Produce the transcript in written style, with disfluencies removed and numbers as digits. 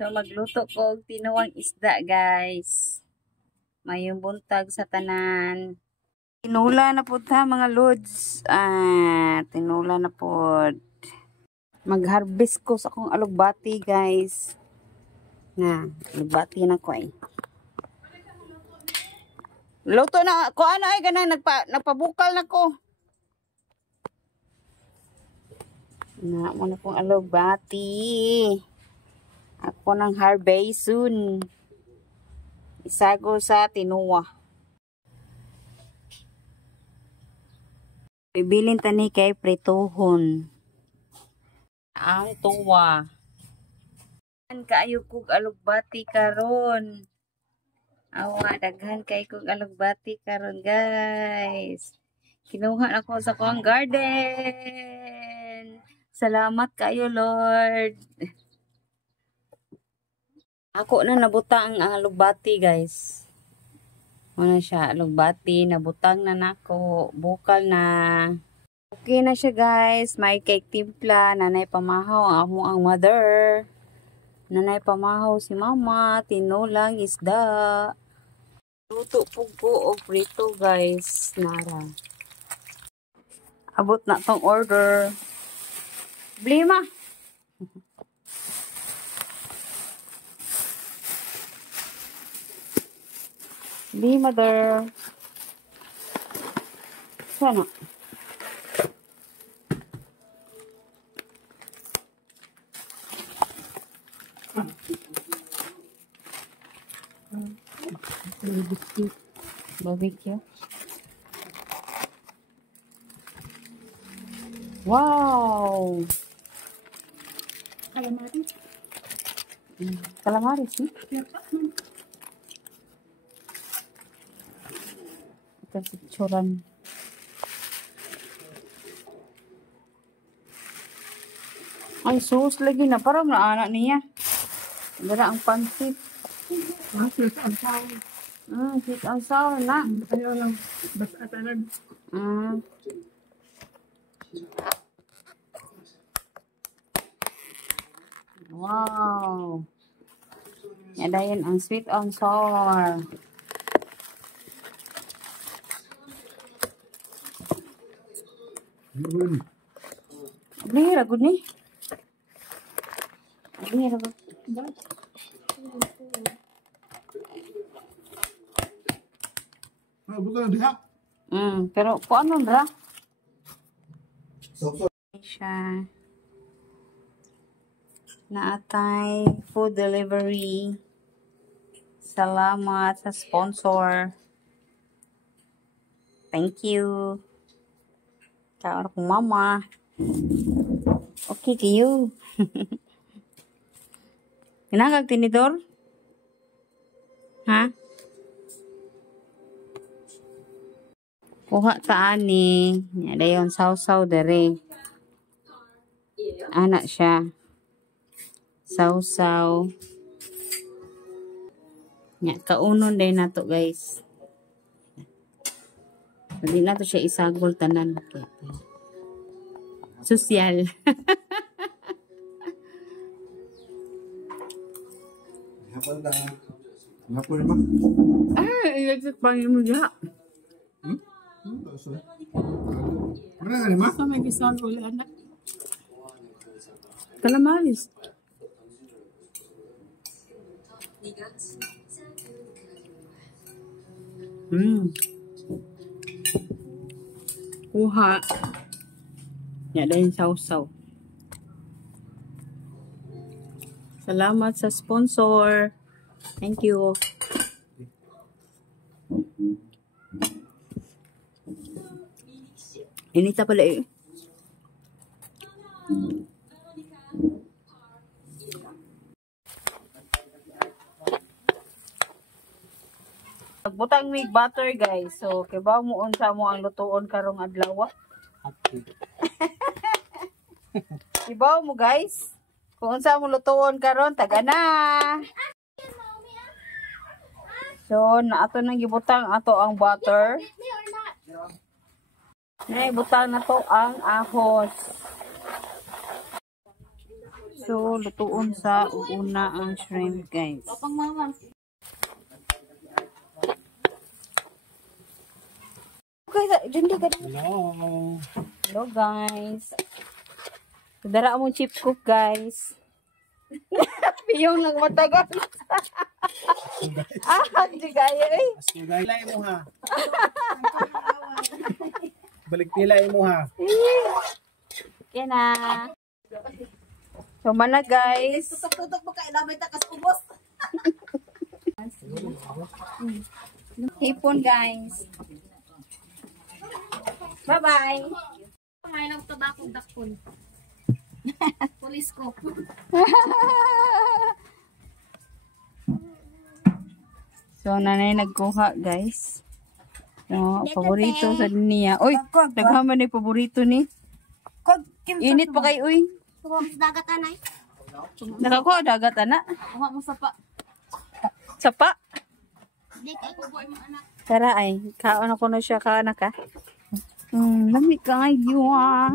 So magluto ko og tinuwang isda, guys. Mayong buntag sa tanan. Tinula na po ta mga lods. Tinula na po. Mag-harvest ko sa akong alugbati, guys. Alugbati na ko eh. Luto na ko ano ay ganang nagpabukal na ko. Na mo na pong alugbati. Ako ng harvest soon. Isago sa tinuwa. Bibilin tani kay prituhon. Ang tuwa. Kaayo kog alugbati karon. Awa, daghan kay kog alugbati karon, guys. Kinuha ako sa kong garden. Salamat kayo, Lord. Ako na nabutang ang alugbati, guys. Ano siya, alugbati, nabutang na nako, bukal na. Okay na siya, guys. May cake timpla, nanay pamahaw ang ang mother. Nanay pamahaw si mama, tinulang isda. Luto po ko o prito, guys. Nara. Abot na tong order. Blima. Di mother. Sana. Barbecue. Wow. Calamares. Calamares, ¿sí? Ito picturean. Ay, sauce lagi na. Parang naanak niya. Dara ang pansit. Sweet and sour. Sweet and sour na. Ayaw lang. Basta talag. Wow. Yadayin ang sweet and sour. Ini ragu nih. Ini ragu. Bukan dia. Pero kung ano ra? Siya. Naatay food delivery. Salamat sa sponsor. Thank you. Kaya akong mama. Okay kayo. Pinakag tinidor? Ha? Kuha ta ani. Ada yung sausaw dere. Anak siya. Sausaw. Nya kaunon din nato, guys. Hindi na to siya isagol tanan. Sosyal. Hapon naman. Ilagsak pangin mo diha. Pernah nggak nih, Ma? Sama kisah oleh anak. Calamares. Kuha. Ya, ada yung sausaw. Salamat sa sponsor. Thank you. Inita pala eh. Butang may butter, guys. So, kibaw mo unsa mo ang lutuon karong adlaw. Kibaw mo, guys. Kung unsa mo lutuon karon, taga na. So, ato nang gibutang ato ang butter. Nay butang na to ang ahos. So, lutuon sa una ang shrimp, guys. Papang mama. Okay, dyan ka. Hello. Hello, guys. Dara mong chip cook, guys. Piyong nagmatagal. Di kaya eh. Pilay mo ha. Balik pilay mo ha. Okay na. So, mana guys. Tutok-tutok mo kailan may takas ubos. Hipon, guys. Bye-bye. May lang tabakong dakpon. Pulis ko. So, nanay nagkuha, guys. No, paborito sa niya. Uy, naghaman ni paborito ni. Init pa kay uy. Kuha mo sa dagat anay. Nakakuha dagat, ana. Kuha mo sa pa. Sapa. Di kay kuboy mo anak. Tara ay, kaon ako na siya, kaon na ka. Lamig ka ngayon.